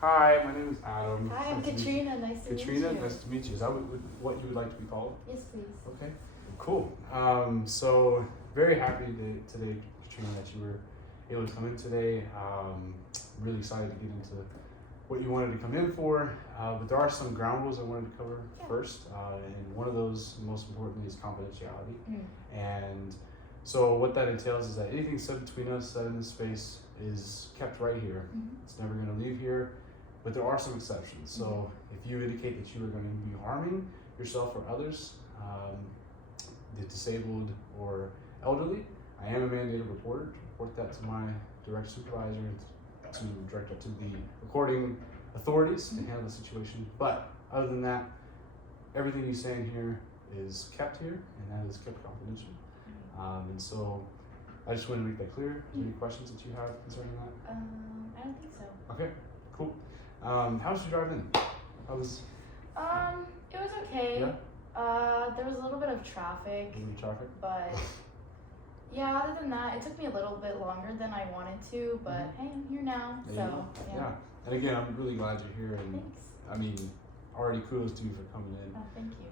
Hi, my name is Adam. Hi, I'm Katrina. Nice to meet you. Katrina, nice to meet you. Is that what you would like to be called? Yes, please. Okay, cool. So very happy today, Katrina, that you were able to come in today. Really excited to get into what you wanted to come in for, but there are some ground rules I wanted to cover first, and one of those, most importantly, is confidentiality. And so what that entails is that anything said between us, said in this space, is kept right here. It's never going to leave here, but there are some exceptions. So if you indicate that you are going to be harming yourself or others, the disabled or elderly, I am a mandated reporter to report that to my direct supervisor, to direct it to the recording authorities to handle the situation. But other than that, everything you say in here is kept here, and that is kept confidential. And so I just want to make that clear. Is there any questions that you have concerning that? I don't think so. Okay, cool. How was your drive in? How was? It was okay. Yeah? There was a little bit of traffic, Traffic? but yeah, other than that, it took me a little bit longer than I wanted to, but hey, I'm here now, so yeah. And again, I'm really glad you're here, and Thanks. I mean, already kudos to you for coming in. Oh, thank you.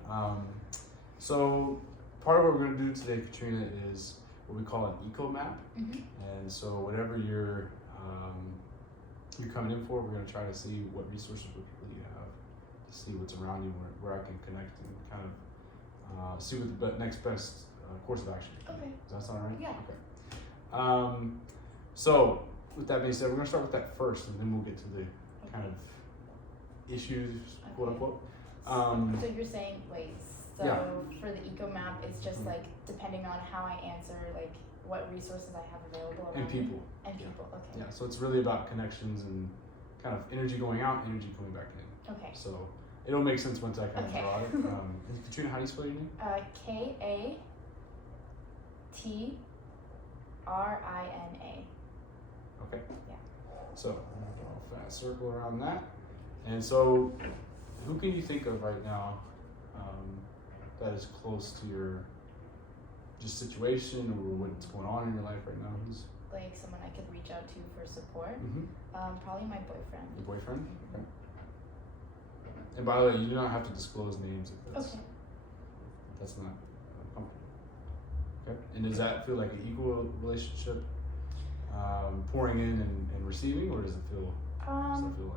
So part of what we're going to do today, Katrina, is what we call an Ecomap. And so whatever you're coming in for, we're going to try to see what resources, what people you have, to see what's around you, where I can connect and kind of see what the next best course of action. Okay. Does that sound right? Yeah. Okay. So with that being said, we're going to start with that first, and then we'll get to the kind of issues, quote unquote. So you're saying, wait, so for the Ecomap, it's just like depending on how I answer, like what resources I have available around And people. me? And people, okay. Yeah, so it's really about connections and kind of energy going out, energy coming back in. Okay. So it'll make sense once I kind of draw it. Katrina, how do you spell your name? Katrina. Okay. Yeah. So I'm gonna draw a fast circle around that. And so who can you think of right now that is close to your just situation or what's going on in your life right now? Who's Like someone I could reach out to for support? Probably my boyfriend. your boyfriend? Okay. And by the way, you do not have to disclose names if that's not comfortable. Okay. And does that feel like an equal relationship, pouring in and receiving, or does it feel? Like?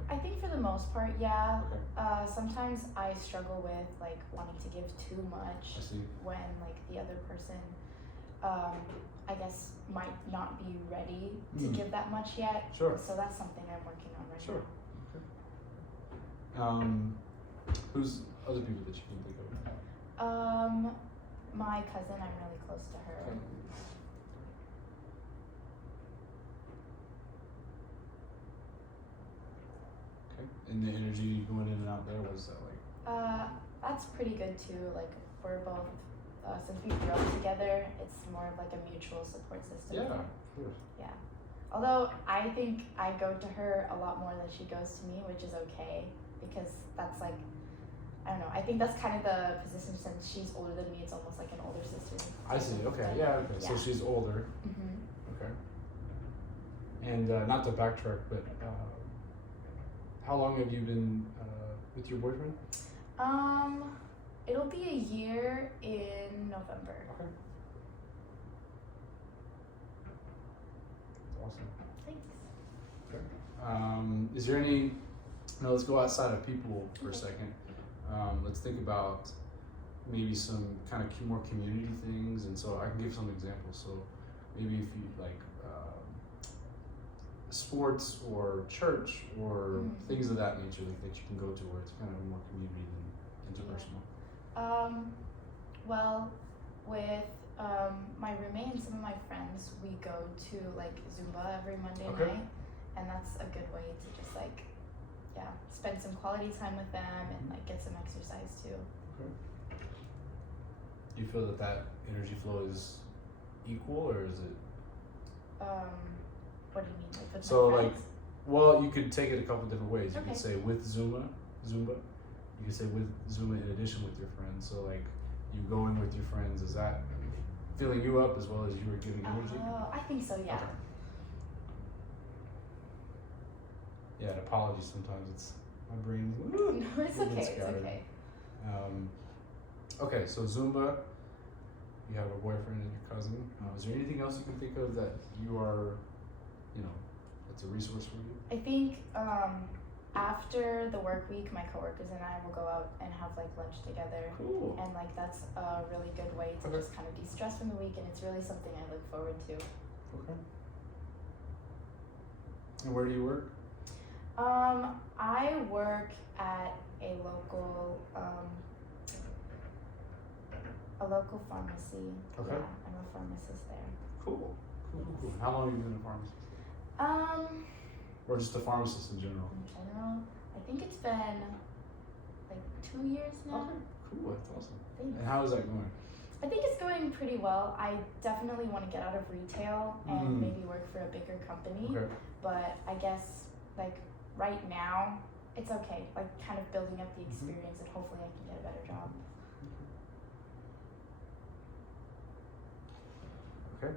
I think for the most part, yeah. Okay. Sometimes I struggle with like wanting to give too much when like the other person, I guess, might not be ready to give that much yet. Sure. So that's something I'm working on right now. Okay. Who's other people that you can think of? My cousin, I'm really close to her. Okay. And the energy going in and out there, what is that like? That's pretty good too. Like we're both, since we grew up together, it's more of like a mutual support system. Yeah, of course. Yeah. Although I think I go to her a lot more than she goes to me, which is okay, because that's like, I don't know, I think that's kind of the position since she's older than me, it's almost like an older sister. I see, okay, yeah, okay, so she's older. Okay. And not to backtrack, but how long have you been with your boyfriend? It'll be a year in November. Okay. Awesome. Thanks. Okay. Is there any? Now let's go outside of people for a second. Let's think about maybe some kind of more community things, and so I can give some examples. So maybe if you like sports or church or things of that nature that you can go to where it's kind of more community than interpersonal. Well, with my roommate and some of my friends, we go to like Zumba every Monday night, and that's a good way to just like, spend some quality time with them and like get some exercise too. Okay. Do you feel that energy flow is equal, or is it? What do you mean? Like with so my like, friends? well, you could take it a couple different ways. You Okay. could say with Zumba. You could say with Zumba in addition with your friends. So like, you go in with your friends. Is that filling you up as well as you were giving energy? I think so. Yeah. Okay. Yeah, and apologies. Sometimes it's my brain. No, it's okay. It's okay. Okay, so Zumba. You have a boyfriend and your cousin. Is there anything else you can think of that you are, that's a resource for you? I think after the work week, my coworkers and I will go out and have like lunch together. Cool. And like that's a really good way to just kind of de-stress from the week, and it's really something I look forward to. Okay. And where do you work? I work at a local pharmacy. Okay. Yeah, I'm a pharmacist there. Cool. How long have you been a pharmacist? Or just a pharmacist in general? In general, I think it's been like 2 years now. Okay, cool. That's awesome. Thanks. And how is that going? I think it's going pretty well. I definitely want to get out of retail and maybe work for a bigger company. Okay. But I guess like right now, it's okay. Like kind of building up the experience, and hopefully I can get a better job. Okay.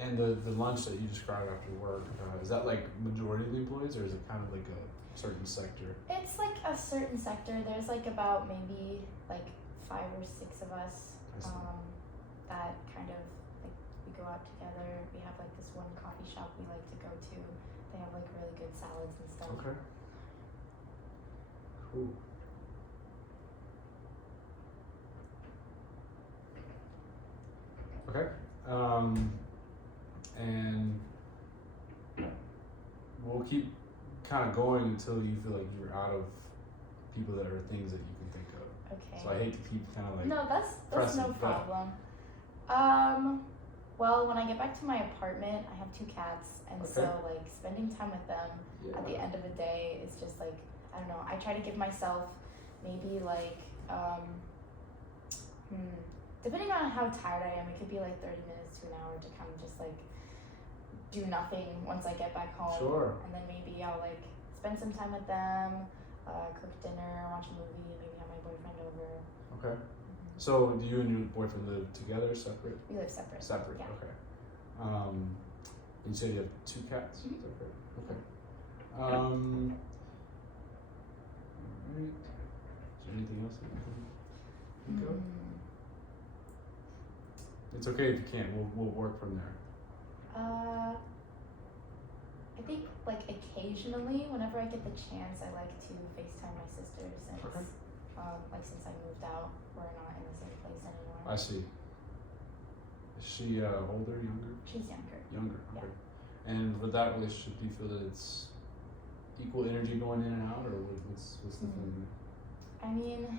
And the lunch that you described after work, is that like majority of the employees, or is it kind of like a certain sector? It's like a certain sector. There's like about maybe like 5 or 6 of us that kind of like we go out together. We have like this one coffee shop we like to go to. They have like really good salads and stuff. Okay. Cool. Okay. And we'll keep kind of going until you feel like you're out of people that are things that you can think of. Okay. So I hate to keep kind of like. No, that's pressing, no problem. Well, when I get back to my apartment, I have 2 cats, and so like spending time with them at the end of the day is just like, I don't know. I try to give myself maybe like depending on how tired I am, it could be like 30 minutes to an hour to kind of just like do nothing once I get back home. Sure. And then maybe I'll like spend some time with them, cook dinner, watch a movie, maybe have my boyfriend over. Okay. So do you and your boyfriend live together, separate? We live separate. Separate, yeah. Okay. You said you have 2 cats? Mm-hmm. Separate. Okay. Alright. Is there anything else that you can think of? It's okay if you can't. We'll work from there. I think like occasionally, whenever I get the chance, I like to FaceTime my sister since like since I moved out, we're not in the same place anymore. I see. Is she older, younger? She's younger. Younger. Okay. Yeah. And with that relationship, do you feel that it's equal energy going in and out, or what's the thing? I mean,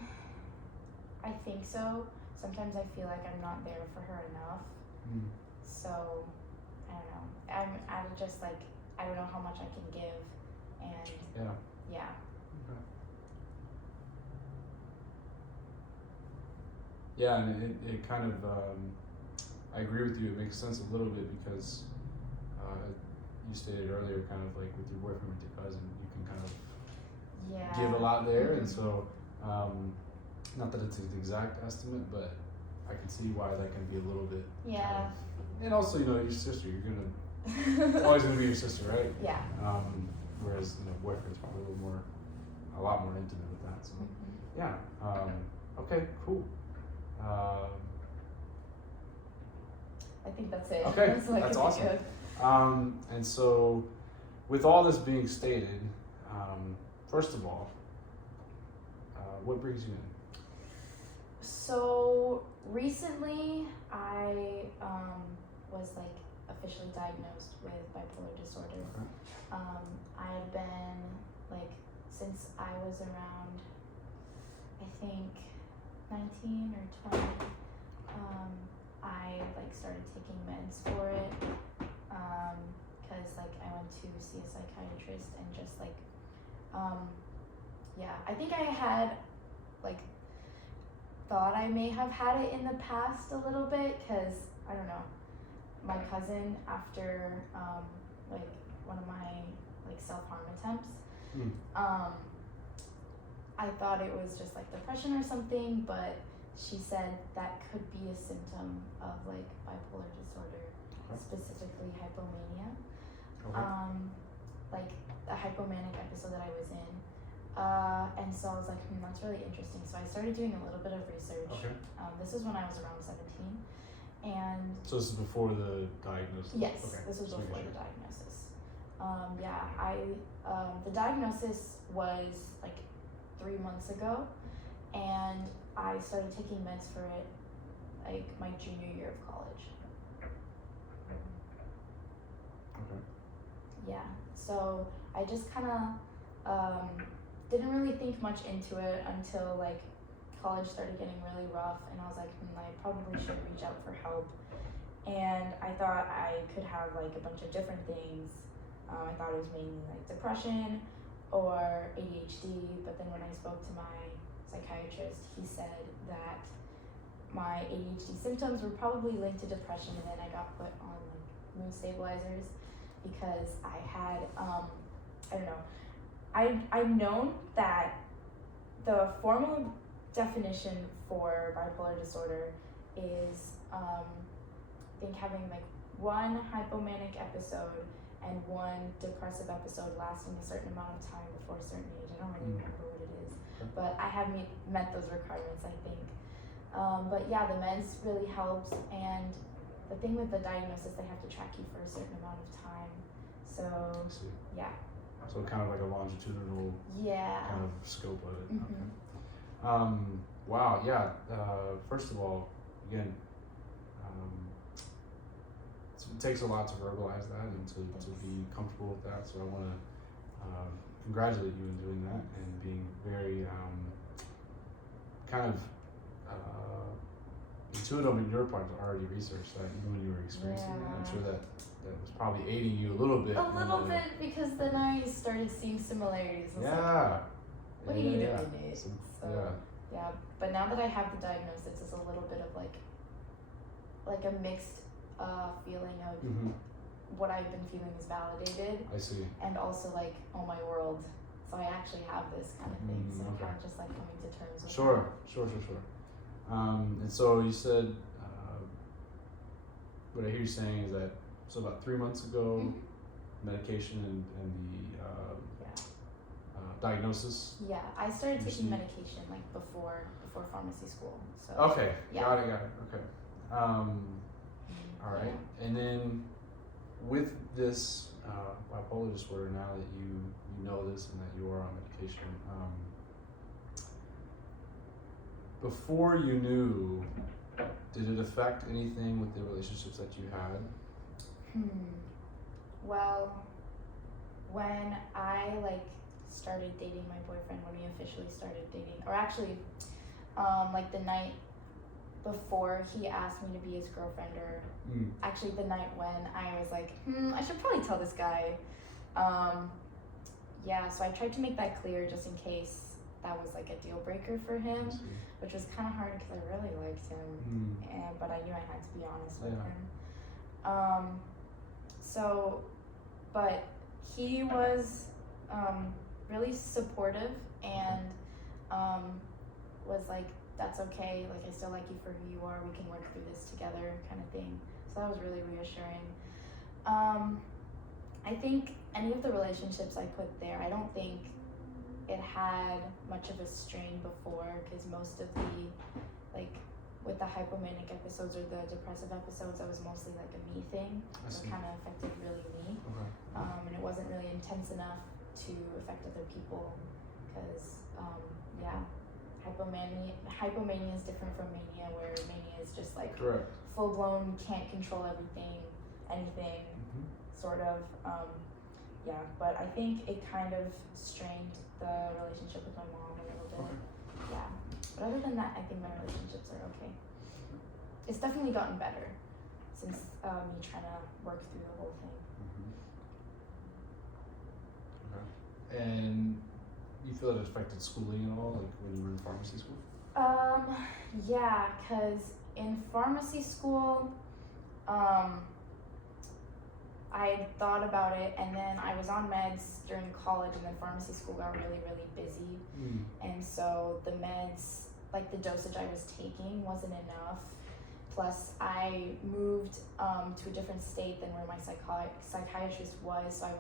I think so. Sometimes I feel like I'm not there for her enough. So, I don't know. I'm just like, I don't know how much I can give, and yeah. Okay. Yeah, and it kind of, I agree with you. It makes sense a little bit because you stated earlier, kind of like with your boyfriend, with your cousin, you can kind of give a lot there, and so not that it's an exact estimate, but I can see why that can be a little bit. Yeah. And also, your sister, you're gonna always gonna be your sister, right? Yeah. Whereas boyfriend's probably a lot more intimate with that. So yeah. Okay. Cool. I think that's it. Okay, that's awesome. Good. And so, with all this being stated, first of all, what brings you in? So recently, I was like officially diagnosed with bipolar disorder. Okay. I had been like since I was around, I think 19 or 20. I like started taking meds for it because like I went to see a psychiatrist and just like I think I had like thought I may have had it in the past a little bit because I don't know, my cousin after like one of my like self-harm attempts I thought it was just like depression or something, but she said that could be a symptom of like bipolar disorder, specifically hypomania. Okay. Like the hypomanic episode that I was in. And so I was like, that's really interesting. So I started doing a little bit of research. Okay. This was when I was around 17. And So this is before the diagnosis? yes, Okay. this was Just making before sure. the diagnosis. The diagnosis was like 3 months ago, and I started taking meds for it like my junior year of college. Okay. Yeah, so I just kind of didn't really think much into it until like college started getting really rough, and I was like, I probably should reach out for help. And I thought I could have like a bunch of different things. I thought it was mainly like depression or ADHD, but then when I spoke to my psychiatrist, he said that my ADHD symptoms were probably linked to depression, and then I got put on like mood stabilizers because I had I don't know, I've known that the formal definition for bipolar disorder is I think having like one hypomanic episode and one depressive episode lasting a certain amount of time before a certain age. I don't really remember what it is, but I have met those requirements, I think. But yeah, the meds really helped, and the thing with the diagnosis, they have to track you for a certain amount of time. So I see. yeah. So kind of like a longitudinal Yeah. kind of scope of it. Mhm. Okay. Wow. Yeah. First of all, again, it takes a lot to verbalize that and to be comfortable with that. So I want to congratulate you in doing that and being very kind of intuitive on your part to already research that even when you were experiencing it. I'm sure that was probably aiding you a little bit. A little bit, because then I started seeing similarities. I was like, wait a minute. So, yeah, but now that I have the diagnosis, it's a little bit of like a mixed feeling of what I've been feeling is validated, I see. and also like, oh my world, so I actually have this kind of thing. So Okay. kind of just like coming to terms with Sure. And so you said, what I hear you saying is that, so about 3 months ago, medication and the diagnosis. Yeah, I started You taking see- medication like before pharmacy school. So Okay, Yeah. got it. Okay. All right. And then with this bipolar disorder, now that you know this and that you are on medication, before you knew, did it affect anything with the relationships that you had? Well, when I like started dating my boyfriend, when we officially started dating, or actually, like the night before he asked me to be his girlfriend, or actually the night when I was like, I should probably tell this guy. Yeah, so I tried to make that clear just in case that was like a deal breaker for him, I see. which was kind of hard because I really liked him, but I knew I had to be honest with him. But he was really supportive and was like, that's okay, like I still like you for who you are, we can work through this together kind of thing. So that was really reassuring. I think any of the relationships I put there, I don't think it had much of a strain before, because most of the, like with the hypomanic episodes or the depressive episodes, that was mostly like a me thing. It kind of affected really me. Okay. And it wasn't really intense enough to affect other people, because hypomania is different from mania, where mania is just like Correct. full blown, can't control anything, sort of. But I think it kind of strained the relationship with my mom a little bit. Okay. Yeah, but other than that, I think my relationships are okay. It's definitely gotten better since me trying to work through the whole thing. Okay. And you feel it affected schooling at all, like when you were in pharmacy school? Yeah, because in pharmacy school, I thought about it, and then I was on meds during college, and then pharmacy school got really, really busy. And so the meds, like the dosage I was taking wasn't enough Plus, I moved to a different state than where my psychiatrist was, so I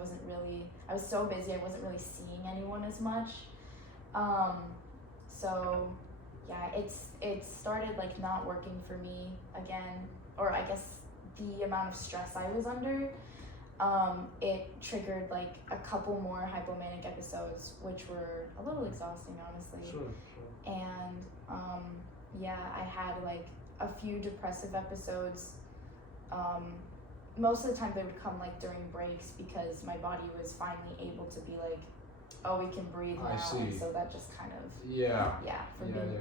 was so busy, I wasn't really seeing anyone as much. So yeah, it started like not working for me again, or I guess the amount of stress I was under, it triggered like a couple more hypomanic episodes, which were a little exhausting, honestly. Sure. And yeah, I had like a few depressive episodes. Most of the time they would come like during breaks because my body was finally able to be like, oh, we can breathe now. I see. And so that just kind of being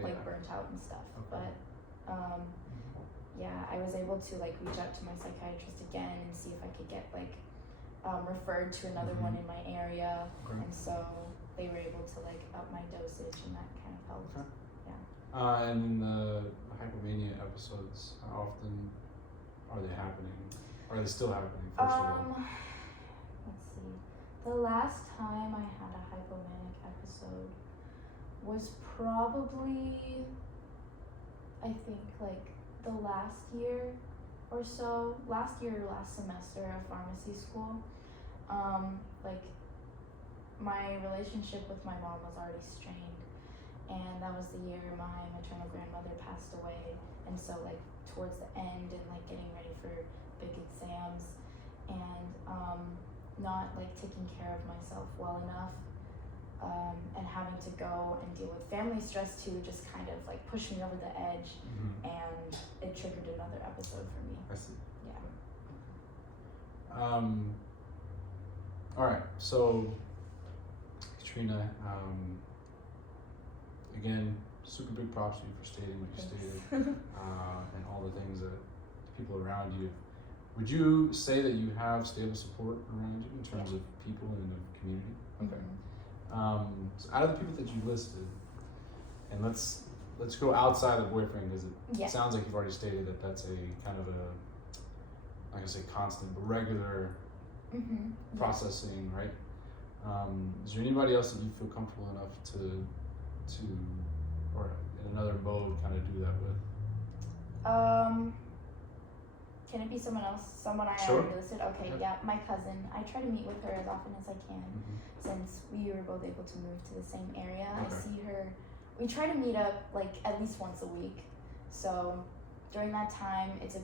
like burnt out and stuff. Okay. But yeah, I was able to like reach out to my psychiatrist again and see if I could get like referred to another one in my area. Okay. And so they were able to like up my dosage, and that kind of helped. Okay. Yeah. And the hypomania episodes, how often are they happening? Are they still happening, first of all? Let's see. The last time I had a hypomanic episode was probably, I think, like the last year or so. Last semester of pharmacy school. Like my relationship with my mom was already strained, and that was the year my maternal grandmother passed away. And so like towards the end and like getting ready for big exams, and not like taking care of myself well enough, and having to go and deal with family stress too, just kind of like pushed me over the edge, and it triggered another episode for me. I see. Yeah. All right, so Katrina, again, super big props to you for stating what you stated, and all the things that the people around you. Would you say that you have stable support around you in terms of people in the community? Okay. So out of the people that you listed, and let's go outside of boyfriend, because it sounds like you've already stated that that's a kind of a, like I say, constant but regular processing, right? Is there anybody else that you feel comfortable enough to or in another mode kind of do that with? Can it be someone else? Someone I already listed? Okay, yeah, my cousin. I try to meet with her as often as I can, since we were both able to move to the same area. I see her. We try to meet up like at least once a week. So during that time, it's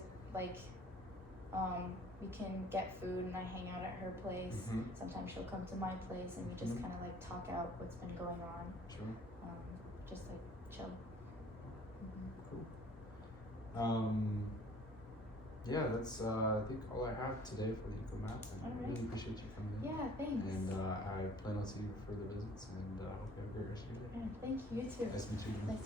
we can get food and I hang out at her place. Sometimes she'll come to my place and we just kind of like talk out what's been going on. Sure. Just like chill. Cool. Yeah, that's I think all I have today for the Ecomap, and I really appreciate you coming in. Yeah, thanks. And I plan on seeing you for further visits, and hope you have a great rest of your day. Yeah, thank you. You too. Nice to meet you. Nice